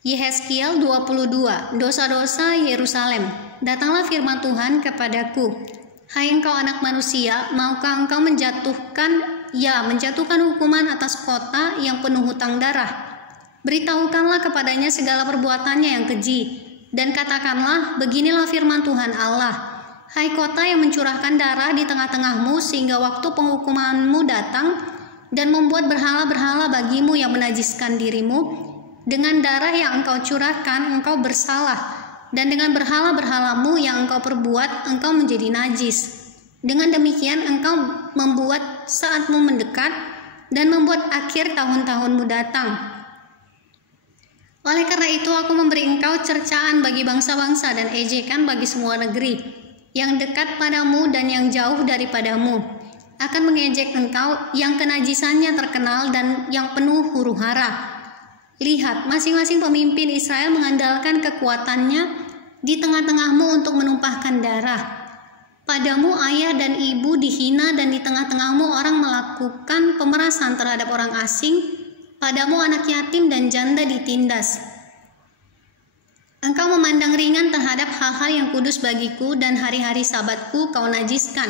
Yehezkiel 22, dosa-dosa Yerusalem. Datanglah firman Tuhan kepadaku, hai engkau anak manusia, maukah engkau menjatuhkan hukuman atas kota yang penuh hutang darah? Beritahukanlah kepadanya segala perbuatannya yang keji, dan katakanlah, beginilah firman Tuhan Allah, hai kota yang mencurahkan darah di tengah-tengahmu sehingga waktu penghukumanmu datang, dan membuat berhala-berhala bagimu yang menajiskan dirimu. Dengan darah yang engkau curahkan, engkau bersalah, dan dengan berhala-berhalamu yang engkau perbuat, engkau menjadi najis. Dengan demikian engkau membuat saatmu mendekat, dan membuat akhir tahun-tahunmu datang. Oleh karena itu aku memberi engkau cercaan bagi bangsa-bangsa dan ejekan bagi semua negeri, yang dekat padamu dan yang jauh daripadamu. Akan mengejek engkau yang kenajisannya terkenal dan yang penuh huru-hara. Lihat, masing-masing pemimpin Israel mengandalkan kekuatannya di tengah-tengahmu untuk menumpahkan darah. Padamu ayah dan ibu dihina, dan di tengah-tengahmu orang melakukan pemerasan terhadap orang asing. Padamu anak yatim dan janda ditindas. Engkau memandang ringan terhadap hal-hal yang kudus bagiku, dan hari-hari sabatku kau najiskan.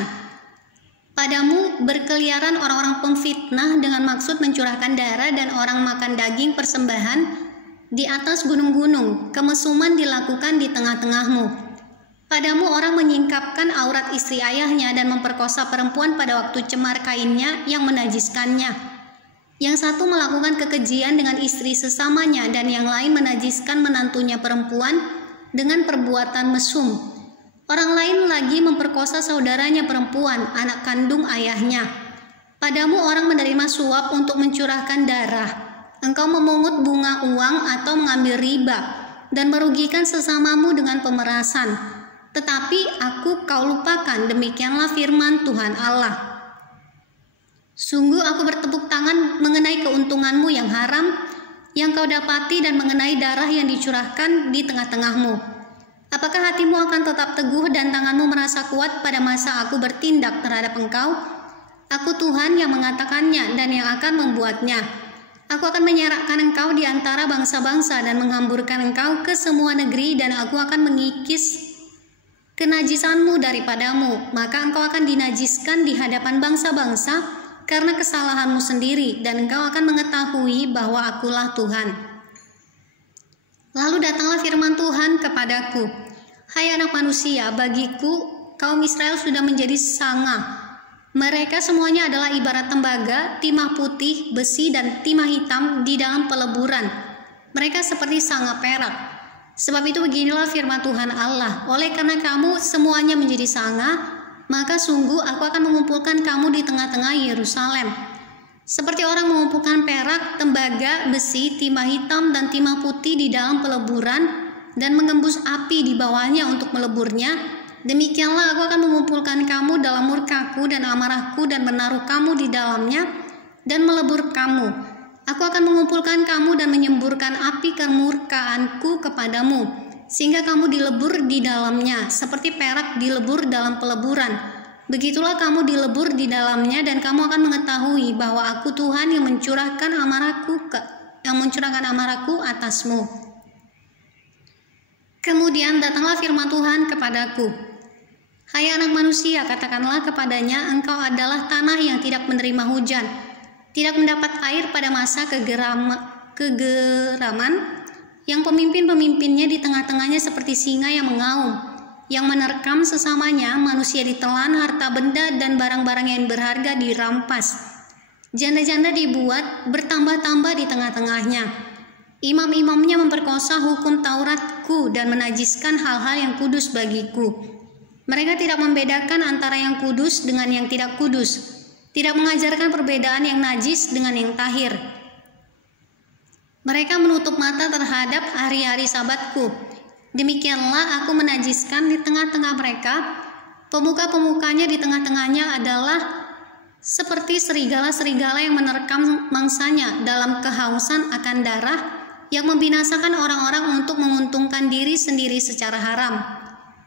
Padamu berkeliaran orang-orang pemfitnah dengan maksud mencurahkan darah, dan orang makan daging persembahan di atas gunung-gunung. Kemesuman dilakukan di tengah-tengahmu. Padamu orang menyingkapkan aurat istri ayahnya dan memperkosa perempuan pada waktu cemar kainnya yang menajiskannya. Yang satu melakukan kekejian dengan istri sesamanya, dan yang lain menajiskan menantunya perempuan dengan perbuatan mesum. Orang lain lagi memperkosa saudaranya perempuan, anak kandung ayahnya. Padamu orang menerima suap untuk mencurahkan darah. Engkau memungut bunga uang atau mengambil riba, dan merugikan sesamamu dengan pemerasan. Tetapi aku kau lupakan, demikianlah firman Tuhan Allah. Sungguh aku bertepuk tangan mengenai keuntunganmu yang haram, yang kau dapati, dan mengenai darah yang dicurahkan di tengah-tengahmu. Apakah hatimu akan tetap teguh dan tanganmu merasa kuat pada masa aku bertindak terhadap engkau? Aku Tuhan yang mengatakannya dan yang akan membuatnya. Aku akan menyerakkan engkau di antara bangsa-bangsa dan menghamburkan engkau ke semua negeri, dan aku akan mengikis kenajisanmu daripadamu. Maka engkau akan dinajiskan di hadapan bangsa-bangsa karena kesalahanmu sendiri, dan engkau akan mengetahui bahwa akulah Tuhan. Lalu datanglah firman Tuhan kepadaku, hai anak manusia, bagiku kaum Israel sudah menjadi sanga. Mereka semuanya adalah ibarat tembaga, timah putih, besi, dan timah hitam di dalam peleburan. Mereka seperti sanga perak. Sebab itu beginilah firman Tuhan Allah, oleh karena kamu semuanya menjadi sanga, maka sungguh aku akan mengumpulkan kamu di tengah-tengah Yerusalem. Seperti orang mengumpulkan perak, tembaga, besi, timah hitam, dan timah putih di dalam peleburan, dan mengembus api di bawahnya untuk meleburnya, demikianlah aku akan mengumpulkan kamu dalam murkaku dan amarahku, dan menaruh kamu di dalamnya, dan melebur kamu. Aku akan mengumpulkan kamu dan menyemburkan api kemurkaanku kepadamu, sehingga kamu dilebur di dalamnya, seperti perak dilebur dalam peleburan. Begitulah kamu dilebur di dalamnya, dan kamu akan mengetahui bahwa aku Tuhan yang mencurahkan amarahku atasmu. Kemudian datanglah firman Tuhan kepadaku, hai anak manusia, katakanlah kepadanya, engkau adalah tanah yang tidak menerima hujan, tidak mendapat air pada masa kegeraman, yang pemimpin-pemimpinnya di tengah-tengahnya seperti singa yang mengaum, yang menerkam sesamanya, manusia ditelan, harta benda dan barang-barang yang berharga dirampas. Janda-janda dibuat bertambah-tambah di tengah-tengahnya. Imam-imamnya memperkosa hukum Tauratku dan menajiskan hal-hal yang kudus bagiku. Mereka tidak membedakan antara yang kudus dengan yang tidak kudus, tidak mengajarkan perbedaan yang najis dengan yang tahir. Mereka menutup mata terhadap hari-hari sabatku. Demikianlah aku menajiskan di tengah-tengah mereka. Pemuka-pemukanya di tengah-tengahnya adalah seperti serigala-serigala yang menerkam mangsanya dalam kehausan akan darah, yang membinasakan orang-orang untuk menguntungkan diri sendiri secara haram.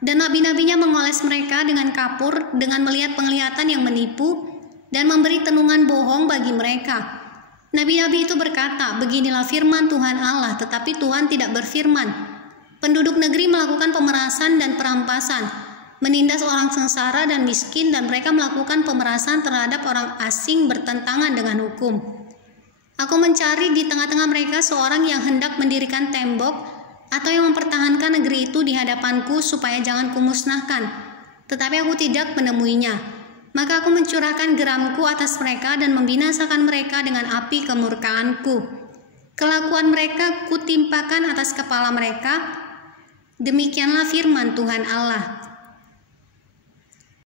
Dan nabi-nabinya mengoles mereka dengan kapur, dengan melihat penglihatan yang menipu, dan memberi tenungan bohong bagi mereka. Nabi-nabi itu berkata, beginilah firman Tuhan Allah, tetapi Tuhan tidak berfirman. Penduduk negeri melakukan pemerasan dan perampasan, menindas orang sengsara dan miskin, dan mereka melakukan pemerasan terhadap orang asing bertentangan dengan hukum. Aku mencari di tengah-tengah mereka seorang yang hendak mendirikan tembok atau yang mempertahankan negeri itu di hadapanku supaya jangan kumusnahkan, tetapi aku tidak menemuinya. Maka aku mencurahkan geramku atas mereka dan membinasakan mereka dengan api kemurkaanku. Kelakuan mereka kutimpakan atas kepala mereka. Demikianlah firman Tuhan Allah.